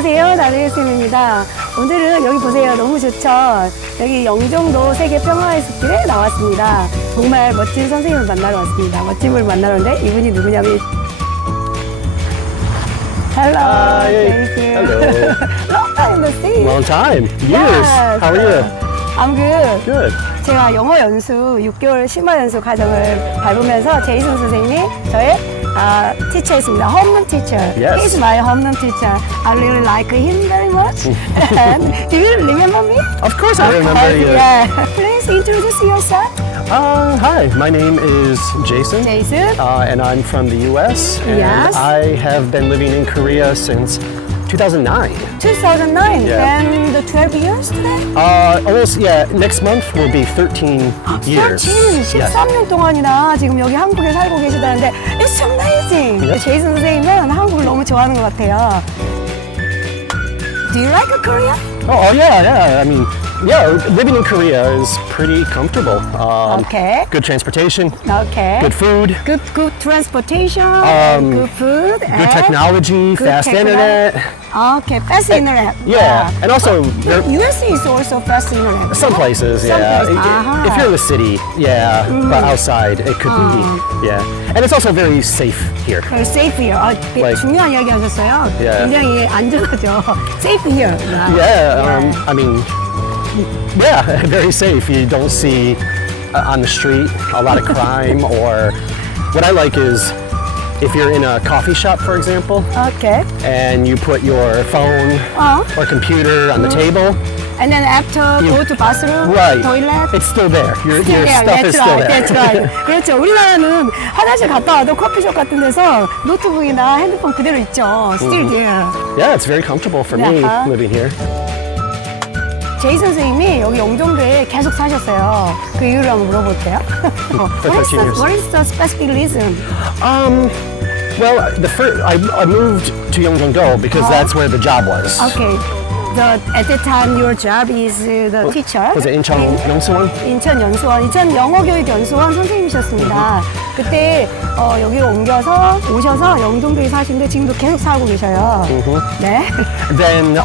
안녕하세요, 나대유쌤입니다. 오늘은 여기 보세요. 너무 좋죠? 여기 영종도 세계 평화의 숲길에 나왔습니다. 정말 멋진 선생님을 만나러 왔습니다. 멋진 분을 만나러 왔는데 이분이 누구냐면 Hello, thank you. Hello. Long time no see. Long time. Years. Yes. How are you? I'm good. Good. 제가 영어 연수 6개월 심화 연수 과정을 밟으면서 제이슨 선생님이 저의 teacher였습니다. homeroom teacher. Yes. He's my homeroom teacher. I really like him very much. And do you remember me? Of course I remember you. Yeah. Please introduce yourself. Hi, my name is Jason. Jason. And I'm from the US. And Yes. I have been living in Korea since 2009. 2009. Yeah. And the 12 years today? Almost, yeah, next month will be 13 years. 13년 동안이나 지금 여기 한국에 살고 계시다는데 It's amazing. Yeah. 제이슨 선생님은 한국을 너무 좋아하는 것 같아요. Do you like Korea? Oh, yeah. I mean, yeah, living in Korea is pretty comfortable. Okay. Good transportation. Okay. Good food. Good transportation. Good food. Good technology. good Fast technology. internet. Okay, fast internet. Yeah, and also there, USA is also fast internet. some places, Some yeah. places, uh-huh. If you're in the city, yeah, but outside it could be, yeah. And it's also very safe here. Very safe here. Like- 중요한 이야기 하셨어요. Yeah. 굉장히 안전하죠. Safe here. Yeah, I mean, yeah, very safe. You don't see on the street a lot of crime, or what I like is if you're in a coffee shop, for example, Okay. and you put your phone or computer on the table, And then after go to bathroom, right, toilet. it's still there. Your Still there. stuff is That's still right. there. That's right. 그렇죠. 우리나라는 화장실 갔다 와도 커피숍 같은 데서 노트북이나 핸드폰 그대로 있죠. Still there. Yeah, it's very comfortable for me Uh-huh. living here. 제이슨 선생님이 여기 영종도에 계속 사셨어요. 그 이유를 한번 물어볼게요. What is the specific reason? Well, I moved to 영종도 because that's where the job was. Okay. At that time, your job is the teacher. Was it 인천 영수원? 인천 연수원, 인천 영어교육 연수원 선생님이셨습니다. 그때 여기로 옮겨서 오셔서 영종도에 사시는데 지금도 계속 살고 계셔요. 네. Then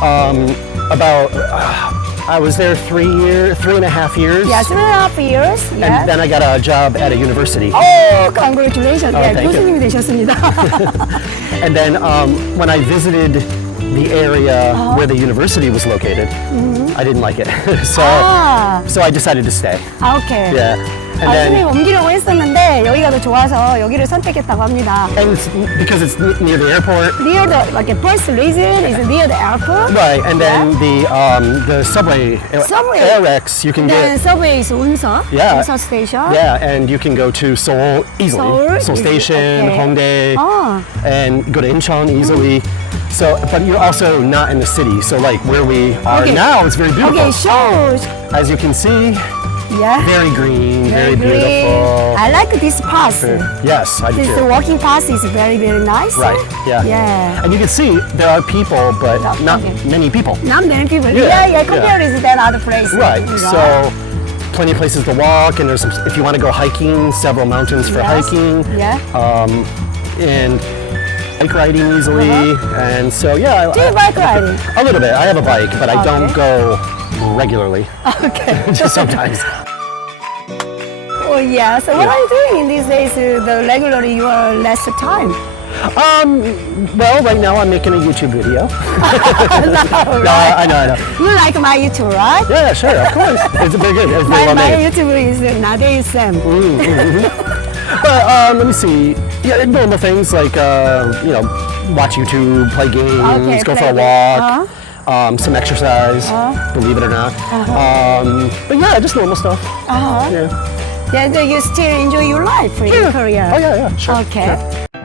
I was there 3.5 years. Yeah, 3.5 years. Yeah. And then I got a job at a university. Oh, congratulations. Oh, 네, thank you. 교수님이 되셨습니다. And then when I visited the area where the university was located, I didn't like it. So I decided to stay. 오케이. Yeah. And 선생님 then 옮기려고 했었는데 여기가 더 좋아서 여기를 선택했다고 합니다. and it's because it's near the airport. Near the, like, first reason is near the airport. Right, and then the subway, Subway. AirX, you can Then get. subway is 운서. Yeah. 운서 station. Yeah, and you can go to Seoul easily. Seoul Station, okay. Hongdae, Oh. and go to Incheon easily. So, but you're also not in the city. So, like where we are Okay. now, it's very beautiful. Okay, sure. As you can see, Yeah. very green, very green. beautiful. I like this path. Yes, I do This too. walking path is very, very nice. Right, yeah. Yeah. And you can see there are people, but not okay. many people. Not many people. Yeah, Yeah, compared with that other place. Right. So plenty of places to walk, and there's some, if you want to go hiking, several mountains for Yes. hiking. Yeah. And bike riding easily. And so yeah. Do you bike riding? A little bit. I have a bike, but I don't Okay. go regularly. Okay. Just sometimes. Oh yeah. So what are you doing in these days? The regularly you are less time. Well, right now I'm making a YouTube video. No, No, I know. You like my YouTube, right? Yeah, sure, of course. It's very good. It's very well My made. YouTube is 나대유쌤. But let me see. Yeah, normal things like watch YouTube, play games, Okay, go play for a games. walk, some exercise. Believe it or not. But yeah, just normal stuff. Yeah. Yeah, do you still enjoy your life in Korea? Oh yeah, sure. Okay. Sure.